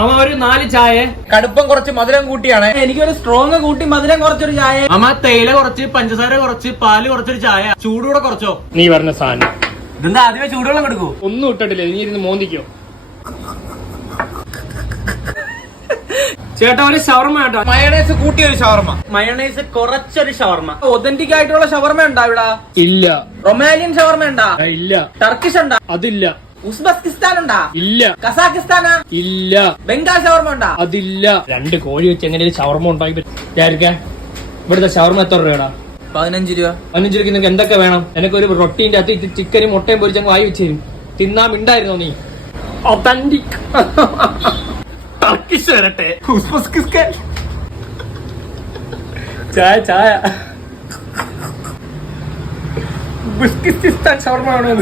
അമ്മ ഒരു 4 ചായ. കടുപ്പം കുറച്ച് മധുരം കൂട്ടിയാണ്. എനിക്കൊരു സ്ട്രോങ് കൂട്ടി മധുരം കുറച്ചൊരു ചായ. അമ്മ തേയില കുറച്ച്, പഞ്ചസാര കുറച്ച്, പാല് കുറച്ചൊരു ചായ. ചൂടുകൂടെ കുറച്ചോ? നീ പറഞ്ഞ സാധനം ഇതെന്താ ആദ്യമേ ചൂടുവെള്ളം കൊടുക്കൂ? ഒന്നും ഇട്ടിട്ടില്ല, നീ ഇരുന്ന് മോന്തിക്കോ. ചേട്ടാ ഒരു ഷവർമ കേട്ടോ. മയണൈസ് കൂട്ടിയൊരു ഷവർമ. മയോണൈസ് കുറച്ചൊരു ഷവർമ. ഒതന്റിക് ആയിട്ടുള്ള ഷവർമ ഉണ്ടാ ഇവിടെ? ഇല്ല. റൊമാനിയൻ ഷവർമ ഉണ്ടാ? ഇല്ല. ടർക്കിഷ് ഉണ്ടാ? അതില്ല. ഉസ്ബെക്കിസ്ഥാൻ ഉണ്ടാ? ഇല്ല. കസാഖിസ്ഥാനാ? ഇല്ല. ബംഗാൾ ഷവർമ ഉണ്ടാ? അതില്ല. 2 കോഴി വെച്ച് എങ്ങനെ ഷവർമ ഉണ്ടായി? ഇവിടുത്തെ ഷവർമ എത്ര രൂപടാ? 15 രൂപ. 15 രൂപയ്ക്ക് നിങ്ങൾക്ക് എന്തൊക്കെ വേണം? എനിക്കൊരു റൊട്ടീന്റെ അകത്ത് ചിക്കനും മുട്ടയും പൊരിച്ചങ്ങ് വായി വെച്ച് തരും. തിന്നാൻ ഉണ്ടായിരുന്നോ നീ? ഒതന്റിക് ടർക്കിഷ് വരട്ടെ. ഉസ്ബെക്കിസ്ഥാൻ ചായ ഉസ്ബെക്കിസ്ഥാൻ ഷവർമ ആണോ?